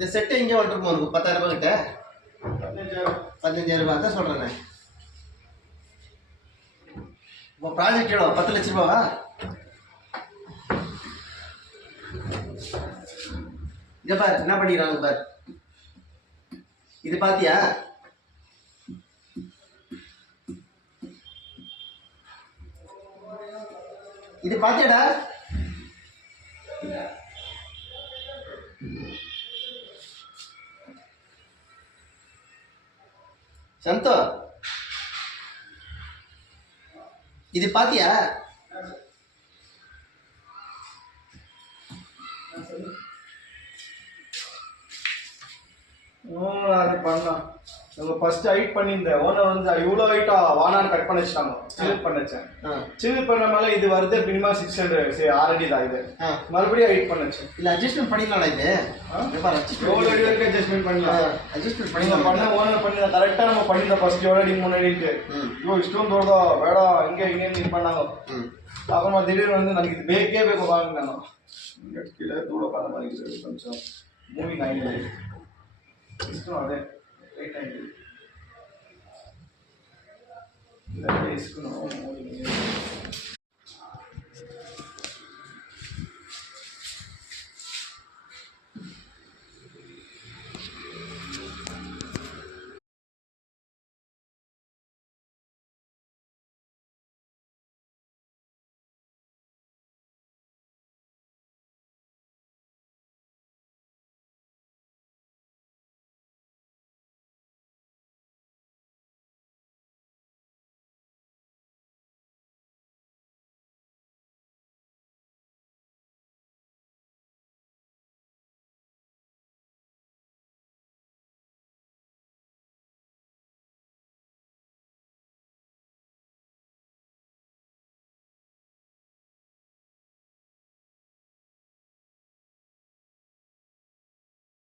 இந்த செட்டு இங்கே வந்துருமா உனக்கு 10,000 ரூபாய் கிட்ட? 15,000 ரூபாய் தான் சொல்கிறேன். இப்போ ப்ராஜெக்ட் எவ்வளோ? 10 லட்ச ரூபாவா? இங்கே பாரு என்ன பண்ணிக்கிறாங்க பாரு. இது பாத்தியா? இது பாத்தியாடா? சந்தோ இது பாத்தியா? அது பண்ணலாம். நம்ம ஃபர்ஸ்ட் ஹைட் பண்ணியிருந்தேன். ஓனர் வந்து இவ்வளோ ஹைட்டா வானான்னு கட் பண்ணி வச்சுட்டாங்க. சிவில் பண்ண வச்சேன். சிவில் பண்ணனால இது வருது மினிமம் 600 6 அடி தான் இது. மறுபடியும் ஹைட் பண்ண வச்சேன். இல்லை அட்ஜஸ்ட்மெண்ட் பண்ணிக்கலாம்டா இது. எவ்வளோ அடி வரைக்கும் அட்ஜஸ்ட்மெண்ட் பண்ணலாம். அட்ஜஸ்ட்மெண்ட் பண்ணிக்கலாம். பண்ண ஓனர் பண்ணி கரெக்டாக நம்ம பண்ணியிருந்தோம். ஃபர்ஸ்ட் எவ்வளோ அடி 3 அடிட்டு ஐயோ இஷ்டம் தோறதா வேடா இங்கே இது பண்ணாங்க. அப்புறமா திடீர்னு வந்து நமக்கு இது பேக்கே பேக்க வாங்கினாங்க. கீழே தூட பார்த்த மாதிரி இருக்குது. கொஞ்சம் மூவி 9 இஷ்டம் அதே 890 இல்லை இஷ்டம்